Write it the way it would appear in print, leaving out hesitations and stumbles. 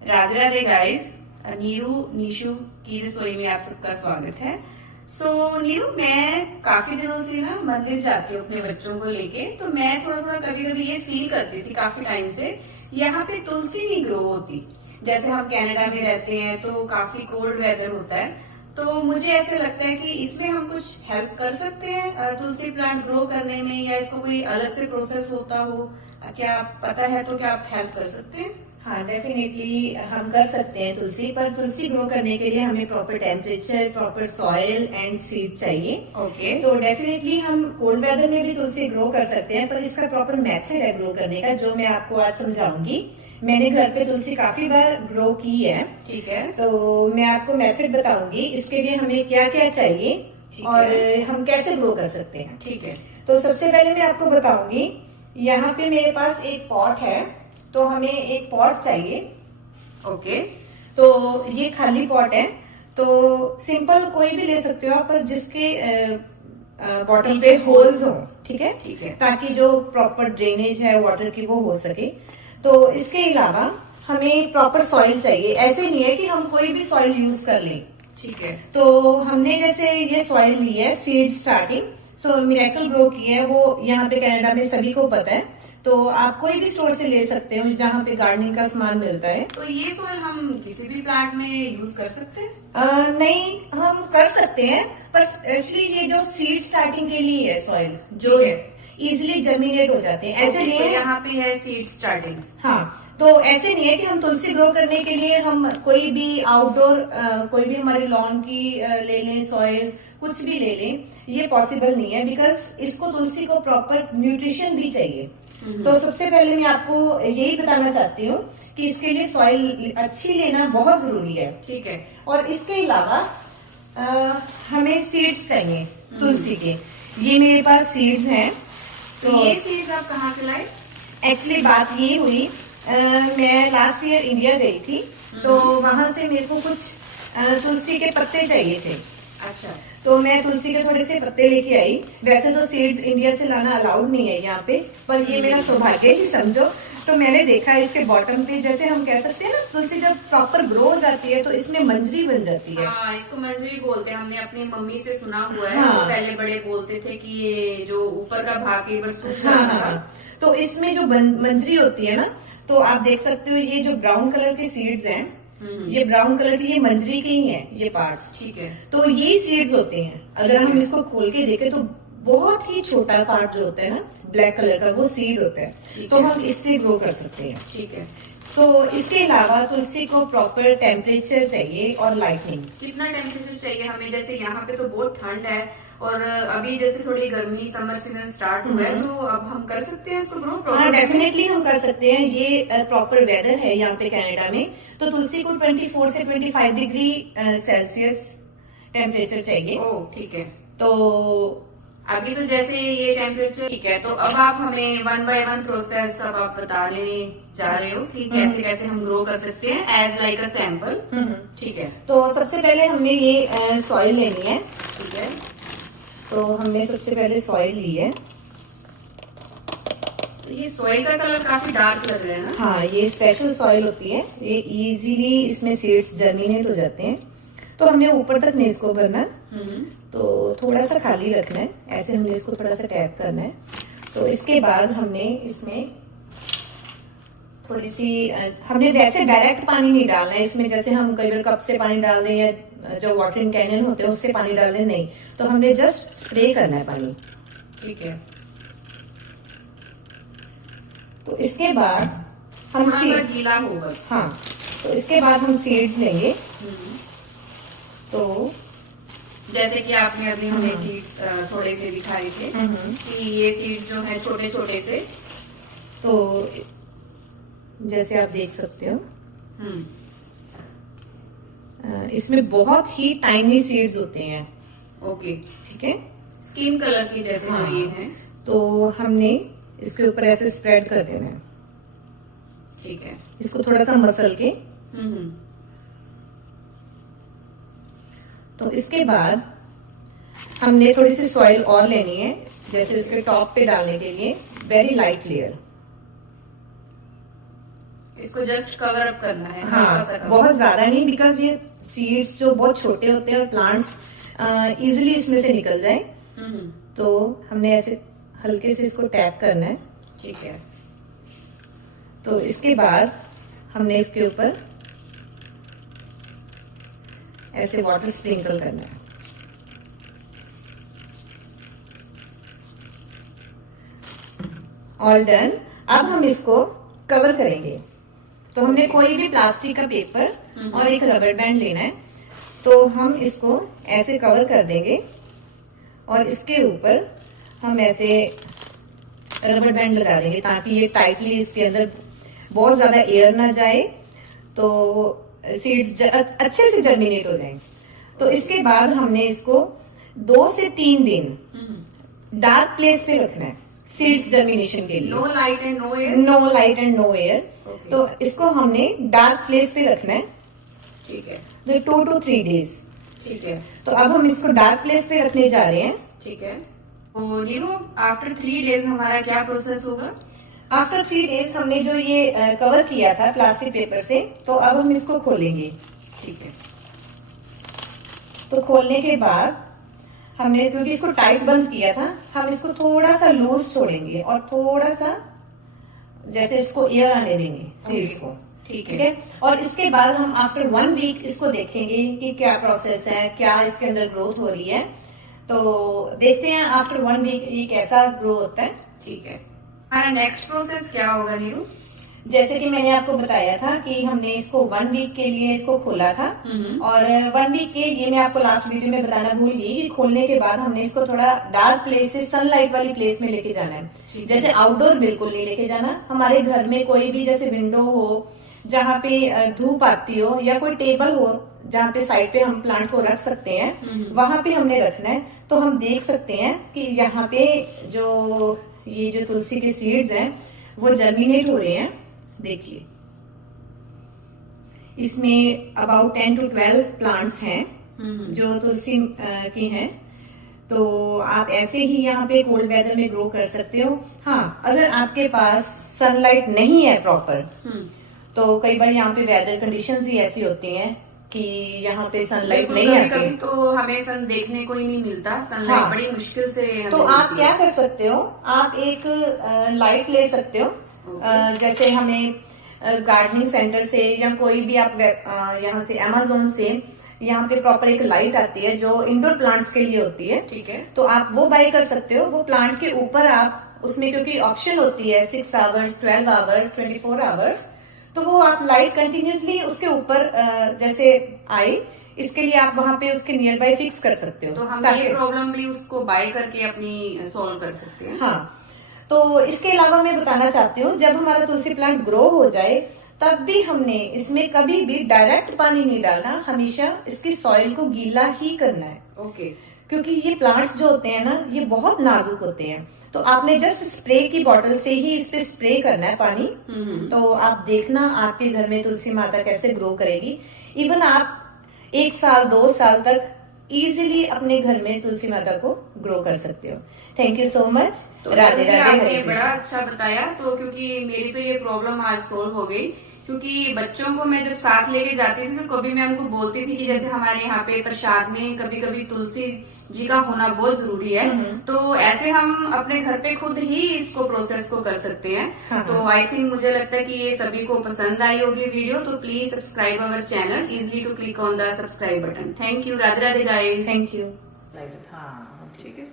Radhe Radhe guys. Neeru Nishu की रसोई में आप सबका स्वागत है। नीरू, मैं काफी दिनों से ना मंदिर जाती हूँ अपने बच्चों को लेके। तो मैं थोड़ा थोड़ा कभी कभी ये फील करती थी काफी टाइम से, यहाँ पे तुलसी नहीं ग्रो होती। जैसे हम कनाडा में रहते हैं तो काफी कोल्ड वेदर होता है, तो मुझे ऐसे लगता है कि इसमें हम कुछ हेल्प कर सकते हैं तुलसी प्लांट ग्रो करने में, या इसको कोई अलग से प्रोसेस होता हो। क्या पता है तो क्या आप हेल्प कर सकते हैं? हाँ, डेफिनेटली हम कर सकते हैं तुलसी। पर तुलसी ग्रो करने के लिए हमें proper temperature, proper soil and seed चाहिए। ओके। तो डेफिनेटली हम कोल्ड वेदर में भी तुलसी ग्रो कर सकते हैं, पर इसका प्रॉपर मेथड है ग्रो करने का, जो मैं आपको आज समझाऊंगी। मैंने घर पे तुलसी काफी बार ग्रो की है। ठीक है। तो मैं आपको मेथड बताऊंगी इसके लिए हमें क्या क्या चाहिए और हम कैसे ग्रो कर सकते हैं। ठीक है। तो सबसे पहले मैं आपको बताऊंगी, यहाँ पे मेरे पास एक पॉट है, तो हमें एक पॉट चाहिए। ओके। तो ये खाली पॉट है, तो सिंपल कोई भी ले सकते हो आप, पर जिसके बॉटम पे होल्स हो। ठीक है, ठीक है। ताकि जो प्रॉपर ड्रेनेज है वाटर की वो हो सके। तो इसके अलावा हमें प्रॉपर सॉइल चाहिए। ऐसे नहीं है कि हम कोई भी सॉइल यूज कर लें। ठीक है। तो हमने जैसे ये सॉइल ली है सीड स्टार्टिंग, सो मिरेकल ग्रो की है, वो यहाँ पे कनाडा में सभी को पता है। तो आप कोई भी स्टोर से ले सकते हो जहाँ पे गार्डनिंग का सामान मिलता है। तो ये सॉइल हम किसी भी प्लांट में यूज कर सकते हैं? नहीं, हम कर सकते हैं, पर एक्चुअली ये जो सीड स्टार्टिंग के लिए है सॉइल, जो इजिली जर्मिनेट हो जाते हैं। ऐसे नहीं है, यहाँ पे है सीड स्टार्टिंग। हाँ, तो ऐसे नहीं है कि हम तुलसी ग्रो करने के लिए हम कोई भी आउटडोर कोई भी हमारे लॉन की ले लें, सॉइल कुछ भी ले लें। ये पॉसिबल नहीं है, बिकॉज इसको तुलसी को प्रॉपर न्यूट्रिशन भी चाहिए। तो सबसे पहले मैं आपको यही बताना चाहती हूँ कि इसके लिए सॉइल अच्छी लेना बहुत जरूरी है। ठीक है। और इसके अलावा हमें सीड्स चाहिए तुलसी के। ये मेरे पास सीड्स हैं। तो ये सीड्स आप कहाँ से लाए? एक्चुअली बात ये हुई, मैं लास्ट ईयर इंडिया गई थी, तो वहां से मेरे को कुछ तुलसी के पत्ते चाहिए थे। अच्छा। तो मैं तुलसी के थोड़े से पत्ते लेके आई। वैसे तो सीड्स इंडिया से लाना अलाउड नहीं है यहाँ पे, पर ये मेरा सौभाग्य ही समझो। तो मैंने देखा इसके बॉटम पे, जैसे हम कह सकते हैं ना, तुलसी जब प्रॉपर ग्रो हो जाती है तो इसमें मंजरी बन जाती है। हाँ, इसको मंजरी बोलते हैं। हमने अपनी मम्मी से सुना हुआ है। हाँ। वो पहले बड़े बोलते थे कि ये जो ऊपर का भाग कई बार सूख हाँ, जाता हाँ, था। तो इसमें जो मंजरी होती है ना, तो आप देख सकते हो ये जो ब्राउन कलर के सीड्स हैं, ये ब्राउन कलर की, ये मंजरी के ही हैं ये पार्ट्स। ठीक है। तो ये सीड्स होते हैं। अगर हम इसको खोल के देखें तो बहुत ही छोटा पार्ट जो होता है ना, ब्लैक कलर का, वो सीड होता है। तो हम इससे ग्रो कर सकते हैं। ठीक है। तो इसके अलावा तुलसी को प्रॉपर टेम्परेचर चाहिए और लाइटनिंग। कितना टेम्परेचर चाहिए हमें? जैसे यहाँ पे तो बहुत ठंड है, और अभी जैसे थोड़ी गर्मी, समर सीजन स्टार्ट हुआ है, तो अब हम कर सकते हैं इसको ग्रो? हाँ, डेफिनेटली हम कर सकते हैं। ये प्रॉपर वेदर है यहाँ पे कनाडा में, तो तुलसी को 24 से 25 डिग्री सेल्सियस टेम्परेचर चाहिए। ओह, ठीक है। तो अभी तो जैसे ये टेम्परेचर ठीक है, तो अब आप हमें 1 बाय 1 प्रोसेस अब आप बताने जा रहे हो कि कैसे कैसे हम ग्रो कर सकते हैं एज लाइक अ सैंपल। ठीक है। तो सबसे पहले हमने ये सॉइल लेनी है। ठीक है। तो हमने सबसे पहले सॉइल ली है। तो ये सॉइल का कलर काफी डार्क लग रहा है ना? हाँ, ये स्पेशल सॉइल होती है, ये इजीली इसमें सीड्स जर्मिनेट हो जाते हैं। तो हमने ऊपर तक नहीं इसको भरना, तो थोड़ा सा खाली रखना है। ऐसे हमने इसको थोड़ा सा टैप करना है। तो इसके बाद हमने इसमें थोड़ी सी हमने वैसे डायरेक्ट पानी नहीं डालना है इसमें, जैसे हम कई बार कप से पानी डाल दें या जो वाटरिंग कैनन होते हैं उससे पानी डाल दें, नहीं। तो हमने जस्ट स्प्रे करना है पानी। ठीक है। तो इसके बाद हम थोड़ा सा गीला हो बस। हाँ, तो इसके बाद हम सीड्स लेंगे। तो जैसे कि आपने अभी हमें सीड्स थोड़े से दिखाए थे कि ये सीड्स जो है छोटे छोटे से, तो जैसे आप देख सकते हो इसमें बहुत ही टाइनी सीड्स होते हैं। ओके। ठीक है, स्किन कलर की जैसे जो ये हैं। तो हमने इसके ऊपर ऐसे स्प्रेड कर देना है। ठीक है। इसको थोड़ा सा मसल के। तो इसके बाद हमने थोड़ी सी सॉइल और लेनी है, जैसे इसके टॉप पे डालने के लिए वेरी लाइट लेयर। इसको जस्ट कवर अप करना है, हाँ, हल्का सा cover। बहुत ज्यादा नहीं, बिकॉज ये सीड्स जो बहुत छोटे होते हैं और प्लांट्स इजिली इसमें से निकल जाए। तो हमने ऐसे हल्के से इसको टैप करना है। ठीक है। तो इसके बाद हमने इसके ऊपर ऐसे वाटर स्प्रिंकल करना है। All done. अब हम इसको कवर करेंगे। तो हमने कोई भी प्लास्टिक का पेपर और एक रबर बैंड लेना है। तो हम इसको ऐसे कवर कर देंगे और इसके ऊपर हम ऐसे रबर बैंड लगा देंगे ताकि ये टाइटली इसके अंदर बहुत ज्यादा एयर ना जाए, तो सीड्स अच्छे से जर्मिनेट हो जाएं। तो इसके बाद हमने इसको 2 से 3 दिन डार्क प्लेस पे रखना है सीड्स जर्मिनेशन के लिए। No light and no air. No light and no air. Okay. तो इसको हमने डार्क प्लेस पे रखना है। ठीक है। 2 to 3 डेज। ठीक है। तो अब हम इसको डार्क प्लेस पे रखने जा रहे हैं। ठीक है। तो नीरू, आफ्टर 3 डेज हमारा क्या प्रोसेस होगा? आफ्टर 3 डेज हमने जो ये कवर किया था प्लास्टिक पेपर से, तो अब हम इसको खोलेंगे। ठीक है। तो खोलने के बाद हमने, क्योंकि इसको टाइट बंद किया था, हम इसको थोड़ा सा लूज छोड़ेंगे और थोड़ा सा जैसे इसको एयर आने देंगे सीड्स को। ठीक ठीक है। है। और इसके बाद हम आफ्टर 1 वीक इसको देखेंगे कि क्या प्रोसेस है, क्या इसके अंदर ग्रोथ हो रही है। तो देखते हैं आफ्टर 1 वीक ये कैसा ग्रो होता है। ठीक है। हमारा नेक्स्ट प्रोसेस क्या होगा नीरू? जैसे कि मैंने आपको बताया था कि हमने इसको 1 वीक के लिए इसको खोला था, और 1 वीक के, ये मैं आपको लास्ट वीडियो में बताना भूल गई कि खोलने के बाद हमने इसको थोड़ा डार्क प्लेस से सनलाइट वाली प्लेस में लेके जाना है। जैसे आउटडोर बिल्कुल नहीं लेके जाना। हमारे घर में कोई भी जैसे विंडो हो जहाँ पे धूप आती हो, या कोई टेबल हो जहाँ पे साइड पे हम प्लांट को रख सकते हैं, वहां पे हमने रखना है। तो हम देख सकते हैं कि यहाँ पे ये जो तुलसी के सीड्स हैं वो जर्मिनेट हो रहे हैं। देखिए, इसमें अबाउट 10 to 12 प्लांट्स हैं जो तुलसी की हैं। तो आप ऐसे ही यहाँ पे कोल्ड वेदर में ग्रो कर सकते हो। हाँ, अगर आपके पास सनलाइट नहीं है प्रॉपर, तो कई बार यहाँ पे वेदर कंडीशंस ही ऐसी होती हैं कि यहाँ पे सनलाइट नहीं आती। कभी तो हमें सन देखने को ही नहीं मिलता, सनलाइट हाँ। बड़ी मुश्किल से हमें तो आप मिलती है। क्या कर सकते हो, आप एक लाइट ले सकते हो। जैसे हमें गार्डनिंग सेंटर से या कोई भी आप यहाँ से अमेज़न से यहाँ पे प्रॉपर एक लाइट आती है जो इंडोर प्लांट्स के लिए होती है। ठीक है। तो आप वो बाय कर सकते हो। वो प्लांट के ऊपर आप उसमें, क्योंकि ऑप्शन होती है 6 आवर्स, 12 आवर्स, 24 आवर्स, तो वो आप लाइट कंटिन्यूसली उसके ऊपर जैसे आए, इसके लिए आप वहां पे उसके नियर बाय फिक्स कर सकते हो। तो हम ये प्रॉब्लम भी उसको बाय करके अपनी सॉल्व कर सकते हैं। हाँ। तो इसके अलावा मैं बताना चाहती हूँ, जब हमारा तुलसी प्लांट ग्रो हो जाए तब भी हमने इसमें कभी भी डायरेक्ट पानी नहीं डालना। हमेशा इसकी सॉइल को गीला ही करना है। ओके। क्योंकि ये प्लांट्स जो होते हैं ना, ये बहुत नाजुक होते हैं। तो आपने जस्ट स्प्रे की बोतल से ही इस पे स्प्रे करना है पानी। तो आप देखना आपके घर में तुलसी माता कैसे ग्रो करेगी। इवन आप 1 साल 2 साल तक इजीली अपने घर में तुलसी माता को ग्रो कर सकते हो। Thank you so much. तो राधे राधे, आपने हरे बड़ा कृष्ण। अच्छा बताया। तो क्योंकि मेरी तो ये प्रॉब्लम आज सोल्व हो गई, क्योंकि बच्चों को मैं जब साथ लेके जाती थी तो कभी मैं उनको बोलती थी कि जैसे हमारे यहाँ पे प्रसाद में कभी कभी तुलसी जी का होना बहुत जरूरी है। तो ऐसे हम अपने घर पे खुद ही इसको प्रोसेस को कर सकते हैं। हाँ। तो आई थिंक मुझे लगता है कि ये सभी को पसंद आई होगी वीडियो। तो please subscribe our channel, easily to click on the subscribe button. Thank you. Radhe Radhe guys. Thank you. हाँ, ठीक है।